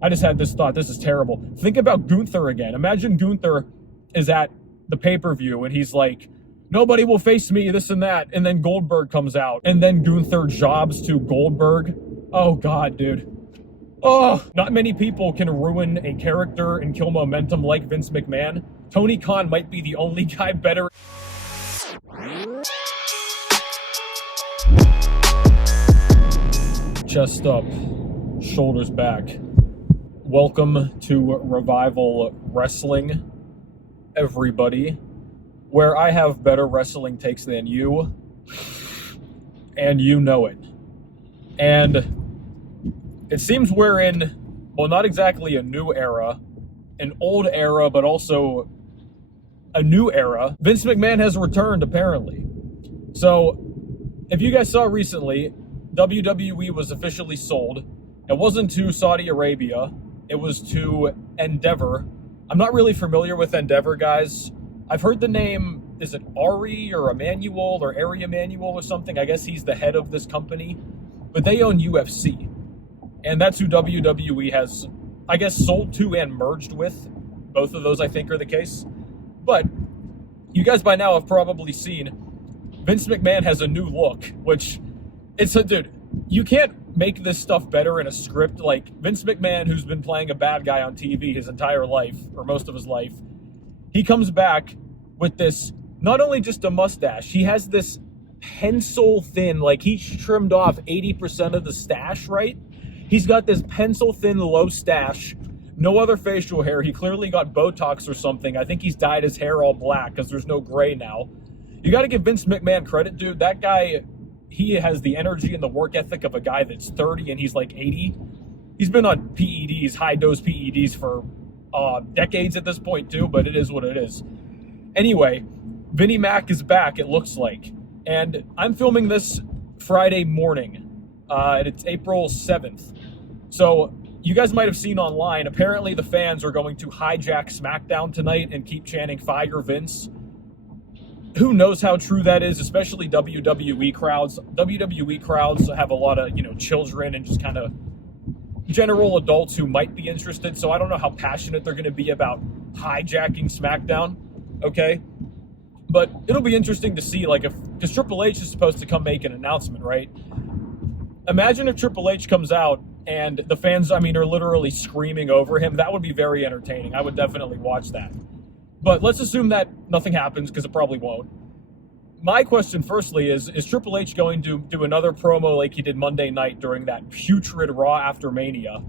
I just had this thought. This is terrible. Think about Gunther again. Imagine Gunther is at the pay-per-view and he's like, nobody will face me, this and that. And then Goldberg comes out. And then Gunther jobs to Goldberg. Oh, God, dude. Oh, not many people can ruin a character and kill momentum like Vince McMahon. Tony Khan might be the only guy better. Chest up, shoulders back. Welcome to Revival Wrestling, everybody, where I have better wrestling takes than you, and you know it. And it seems we're in, well, not exactly a new era, an old era, but also a new era. Vince McMahon has returned, apparently. So, if you guys saw recently, WWE was officially sold. It wasn't to Saudi Arabia. It was to Endeavor. I'm not really familiar with Endeavor, guys. I've heard the name, is it Ari or Emanuel or Ari Emanuel or something? I guess he's the head of this company. But they own UFC. And that's who WWE has, I guess, sold to and merged with. Both of those, I think, are the case. But you guys by now have probably seen Vince McMahon has a new look, which, it's a, dude, you can't make this stuff better in a script. Like, Vince McMahon, who's been playing a bad guy on TV his entire life, or most of his life, he comes back with this, not only just a mustache, he has this pencil thin, like he trimmed off 80% of the stash, right? He's got this pencil thin low stash, no other facial hair. He clearly got Botox or something. I think he's dyed his hair all black because there's no gray now. You got to give Vince McMahon credit, dude. That guy, he has the energy and the work ethic of a guy that's 30 and he's like 80. He's been on PEDs, high-dose PEDs for decades at this point too, but it is what it is. Anyway, Vinnie Mac is back, it looks like. And I'm filming this Friday morning, and it's April 7th. So you guys might have seen online, apparently the fans are going to hijack SmackDown tonight and keep chanting "Fire Vince." Who knows how true that is, especially WWE crowds. WWE crowds have a lot of, children and just kind of general adults who might be interested. So I don't know how passionate they're going to be about hijacking SmackDown, okay? But it'll be interesting to see, like, because Triple H is supposed to come make an announcement, right? Imagine if Triple H comes out and the fans, are literally screaming over him. That would be very entertaining. I would definitely watch that. But let's assume that nothing happens, because it probably won't. My question, firstly, is Triple H going to do another promo like he did Monday night during that putrid Raw after Mania?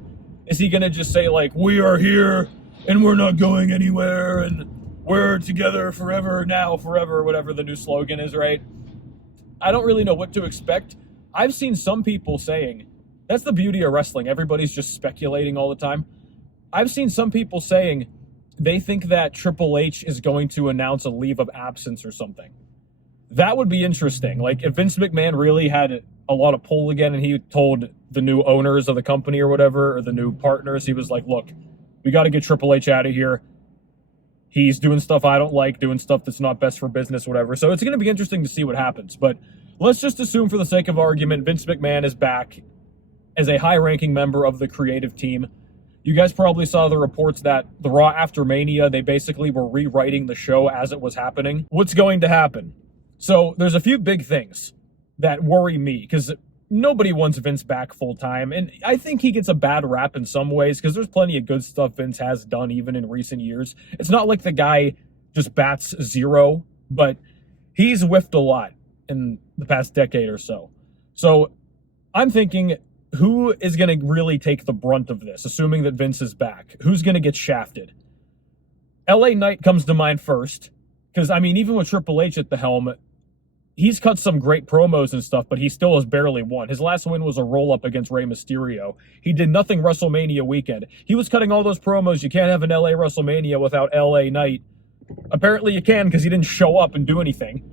Is he going to just say, like, we are here, and we're not going anywhere, and we're together forever, now, forever, whatever the new slogan is, right? I don't really know what to expect. I've seen some people saying, that's the beauty of wrestling, everybody's just speculating all the time. I've seen some people saying they think that Triple H is going to announce a leave of absence or something. That would be interesting. Like, if Vince McMahon really had a lot of pull again and he told the new owners of the company or whatever, or the new partners, he was like, look, we got to get Triple H out of here. He's doing stuff I don't like, doing stuff that's not best for business, whatever. So it's going to be interesting to see what happens. But let's just assume, for the sake of argument, Vince McMahon is back as a high-ranking member of the creative team. You guys probably saw the reports that the Raw after Mania, they basically were rewriting the show as it was happening. What's going to happen? So there's a few big things that worry me, because nobody wants Vince back full-time. And I think he gets a bad rap in some ways, because there's plenty of good stuff Vince has done even in recent years. It's not like the guy just bats zero, but he's whiffed a lot in the past decade or so. So I'm thinking, who is going to really take the brunt of this, assuming that Vince is back? Who's going to get shafted? LA Knight comes to mind first, because, even with Triple H at the helm, he's cut some great promos and stuff, but he still has barely won. His last win was a roll-up against Rey Mysterio. He did nothing WrestleMania weekend. He was cutting all those promos. You can't have an LA WrestleMania without LA Knight. Apparently you can, because he didn't show up and do anything.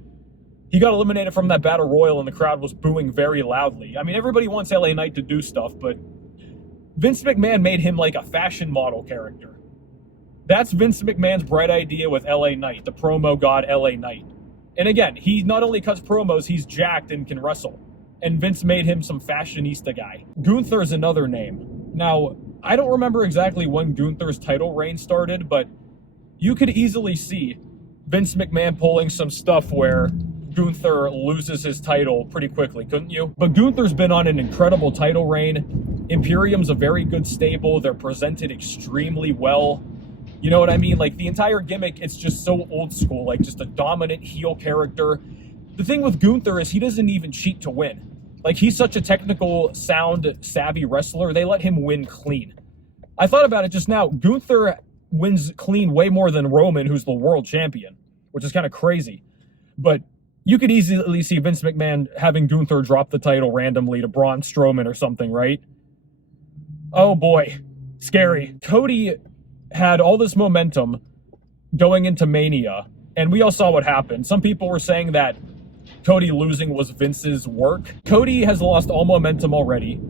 He got eliminated from that Battle Royal, and the crowd was booing very loudly. Everybody wants LA Knight to do stuff, but Vince McMahon made him like a fashion model character. That's Vince McMahon's bright idea with LA Knight, the promo god LA Knight. And again, he not only cuts promos, he's jacked and can wrestle. And Vince made him some fashionista guy. Gunther is another name. Now, I don't remember exactly when Gunther's title reign started, but you could easily see Vince McMahon pulling some stuff where Gunther loses his title pretty quickly, couldn't you? But Gunther's been on an incredible title reign. Imperium's a very good stable. They're presented extremely well. You know what I mean? Like, the entire gimmick, it's just so old school, like just a dominant heel character. The thing with Gunther is he doesn't even cheat to win. Like, he's such a technical, sound, savvy wrestler, they let him win clean. I thought about it just now. Gunther wins clean way more than Roman, who's the world champion, which is kind of crazy. But you could easily see Vince McMahon having Gunther drop the title randomly to Braun Strowman or something, right? Oh boy, scary. Cody had all this momentum going into Mania, and we all saw what happened. Some people were saying that Cody losing was Vince's work. Cody has lost all momentum already.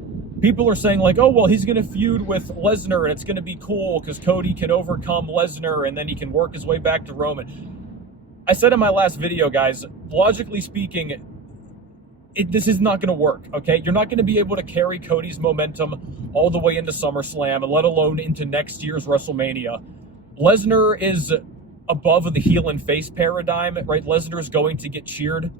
People are saying like, oh, well, he's going to feud with Lesnar and it's going to be cool because Cody can overcome Lesnar and then he can work his way back to Roman. I said in my last video, guys, logically speaking, this is not going to work, okay? You're not going to be able to carry Cody's momentum all the way into SummerSlam, let alone into next year's WrestleMania. Lesnar is above the heel and face paradigm, right? Lesnar is going to get cheered.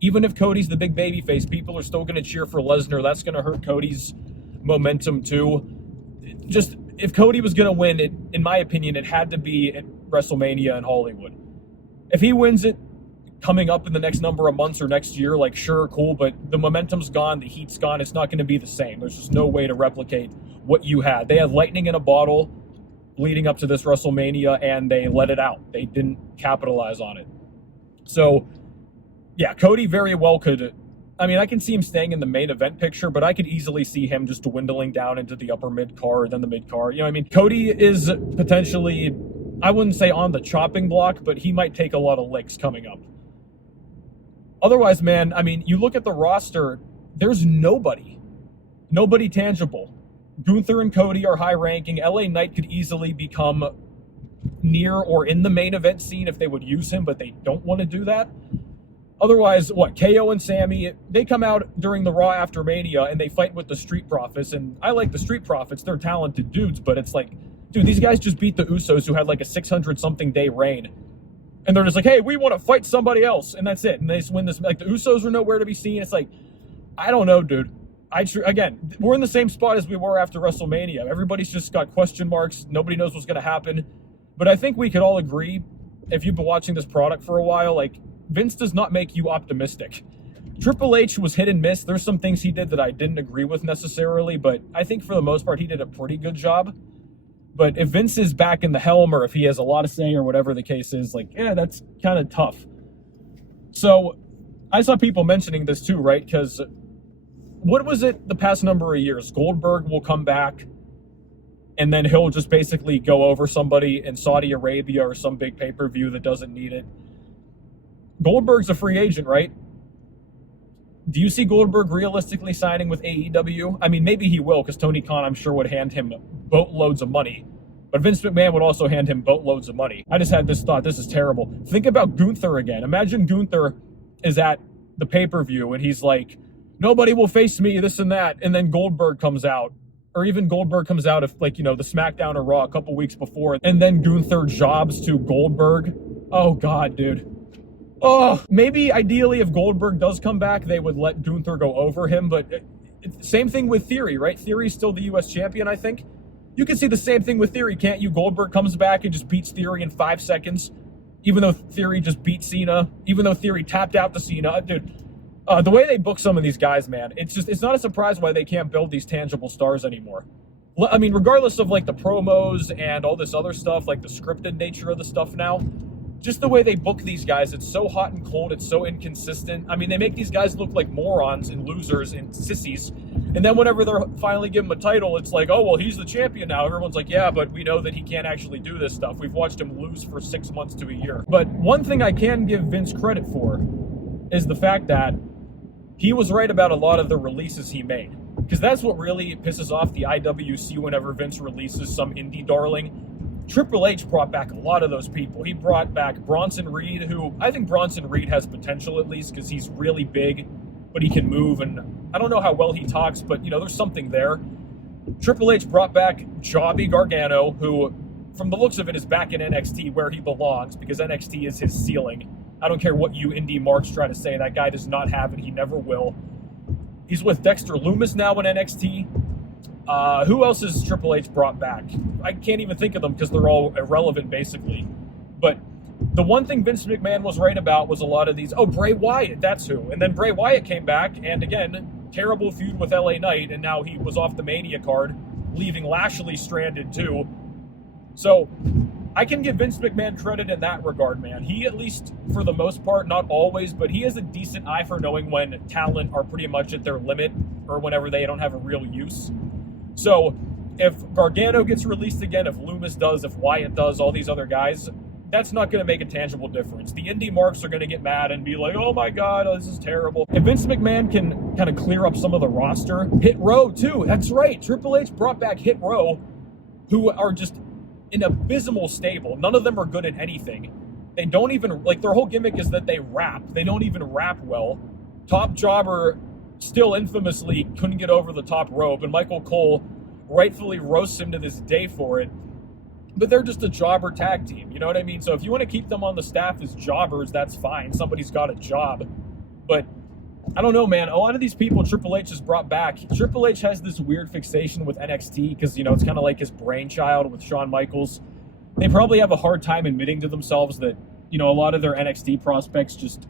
Even if Cody's the big baby face, people are still going to cheer for Lesnar. That's going to hurt Cody's momentum too. Just, if Cody was going to win, in my opinion, it had to be at WrestleMania in Hollywood. If he wins it coming up in the next number of months or next year, like, sure, cool, but the momentum's gone, the heat's gone, it's not going to be the same. There's just no way to replicate what you had. They had lightning in a bottle leading up to this WrestleMania, and they let it out. They didn't capitalize on it. So, yeah, Cody very well could... I mean, I can see him staying in the main event picture, but I could easily see him just dwindling down into the upper mid-card, then the mid-card. You know what I mean? Cody is potentially, I wouldn't say on the chopping block, but he might take a lot of licks coming up. Otherwise, man, I mean, you look at the roster, there's nobody tangible. Gunther and Cody are high-ranking. LA Knight could easily become near or in the main event scene if they would use him, but they don't want to do that. Otherwise, what, KO and Sammy, they come out during the Raw after Mania and they fight with the Street Profits, and I like the Street Profits, they're talented dudes, but it's like, dude, these guys just beat the Usos who had like a 600-something day reign. And they're just like, hey, we want to fight somebody else, and that's it. And they just win this. Like, the Usos are nowhere to be seen. It's like, I don't know, dude. Again, we're in the same spot as we were after WrestleMania. Everybody's just got question marks. Nobody knows what's going to happen. But I think we could all agree, if you've been watching this product for a while, like, Vince does not make you optimistic. Triple H was hit and miss. There's some things he did that I didn't agree with necessarily, but I think for the most part, he did a pretty good job. But if Vince is back in the helm, or if he has a lot to say, or whatever the case is, like, yeah, that's kind of tough. So, I saw people mentioning this too, right? Because, what was it the past number of years? Goldberg will come back, and then he'll just basically go over somebody in Saudi Arabia or some big pay-per-view that doesn't need it. Goldberg's a free agent, right? Do you see Goldberg realistically signing with AEW? I mean, maybe he will, because Tony Khan, I'm sure, would hand him boatloads of money. But Vince McMahon would also hand him boatloads of money. I just had this thought. This is terrible. Think about Gunther again. Imagine Gunther is at the pay-per-view, and he's like, nobody will face me, this and that. And then Goldberg comes out. Or even Goldberg comes out if, like, you know, the SmackDown or Raw a couple weeks before. And then Gunther jobs to Goldberg. Oh, God, dude. Oh, maybe ideally if Goldberg does come back, they would let Gunther go over him, but same thing with Theory, right? Theory's still the U.S. champion, I think. You can see the same thing with Theory, can't you? Goldberg comes back and just beats Theory in 5 seconds, even though Theory just beat Cena, even though Theory tapped out to Cena. Dude, the way they book some of these guys, man, it's not a surprise why they can't build these tangible stars anymore. I mean, regardless of, like, the promos and all this other stuff, like the scripted nature of the stuff now, just the way they book these guys, it's so hot and cold, it's so inconsistent. I mean, they make these guys look like morons and losers and sissies. And then whenever they're finally give him a title, it's like, oh, well, he's the champion now. Everyone's like, yeah, but we know that he can't actually do this stuff. We've watched him lose for 6 months to a year. But one thing I can give Vince credit for is the fact that he was right about a lot of the releases he made. Because that's what really pisses off the IWC whenever Vince releases some indie darling. Triple H brought back a lot of those people. He brought back Bronson Reed, who I think Bronson Reed has potential at least because he's really big, but he can move, and I don't know how well he talks, but, you know, there's something there. Triple H brought back Jobby Gargano, who, from the looks of it, is back in NXT where he belongs, because NXT is his ceiling. I don't care what you indie marks try to say. That guy does not have it. He never will. He's with Dexter Lumis now in NXT. Who else has Triple H brought back? I can't even think of them because they're all irrelevant, basically. But the one thing Vince McMahon was right about was a lot of these. Oh, Bray Wyatt, that's who. And then Bray Wyatt came back, and again, terrible feud with LA Knight, and now he was off the Mania card, leaving Lashley stranded too. So I can give Vince McMahon credit in that regard, man. He, at least for the most part, not always, but he has a decent eye for knowing when talent are pretty much at their limit or whenever they don't have a real use. So if Gargano gets released again, if Lumis does, if Wyatt does, all these other guys, that's not going to make a tangible difference. The indie marks are going to get mad and be like, oh my God, this is terrible. If Vince McMahon can kind of clear up some of the roster, Hit Row too, that's right. Triple H brought back Hit Row, who are just an abysmal stable. None of them are good at anything. They don't even, like, their whole gimmick is that they rap. They don't even rap well. Top Jobber still infamously couldn't get over the top rope, and Michael Cole rightfully roasts him to this day for it. But they're just a jobber tag team, you know what I mean? So if you want to keep them on the staff as jobbers, that's fine. Somebody's got a job. But I don't know, man. A lot of these people Triple H has brought back. Triple H has this weird fixation with NXT because, you know, it's kind of like his brainchild with Shawn Michaels. They probably have a hard time admitting to themselves that, you know, a lot of their NXT prospects just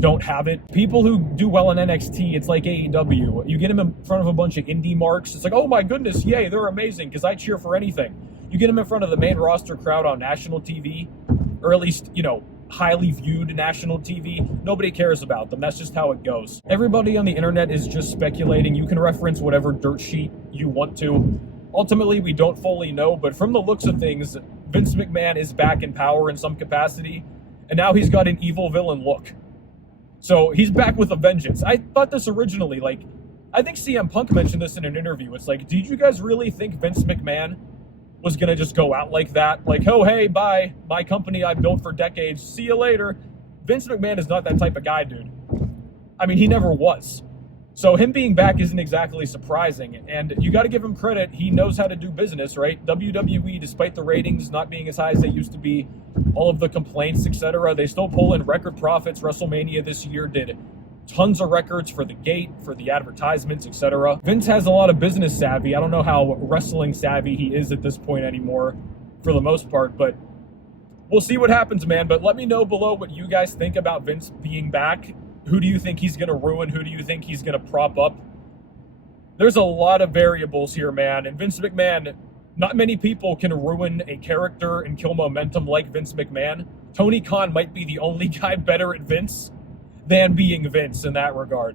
don't have it. People who do well in NXT, it's like AEW. You get them in front of a bunch of indie marks, it's like, oh my goodness, yay, they're amazing, because I cheer for anything. You get them in front of the main roster crowd on national TV, or at least, you know, highly viewed national TV, nobody cares about them. That's just how it goes. Everybody on the internet is just speculating. You can reference whatever dirt sheet you want to. Ultimately, we don't fully know, but from the looks of things, Vince McMahon is back in power in some capacity, and now he's got an evil villain look. So he's back with a vengeance. I thought this originally, like, I think CM Punk mentioned this in an interview. It's like, did you guys really think Vince McMahon was going to just go out like that? Like, oh, hey, bye. My company I've built for decades. See you later. Vince McMahon is not that type of guy, dude. I mean, he never was. So him being back isn't exactly surprising. And you got to give him credit. He knows how to do business, right? WWE, despite the ratings not being as high as they used to be, all of the complaints, etc., they still pull in record profits. WrestleMania this year did tons of records for the gate, for the advertisements, etc. Vince has a lot of business savvy. I don't know how wrestling savvy he is at this point anymore, for the most part, but we'll see what happens, man. But let me know below what you guys think about Vince being back. Who do you think he's going to ruin? Who do you think he's going to prop up? There's a lot of variables here, man. And Vince McMahon, not many people can ruin a character and kill momentum like Vince McMahon. Tony Khan might be the only guy better at Vince than being Vince in that regard.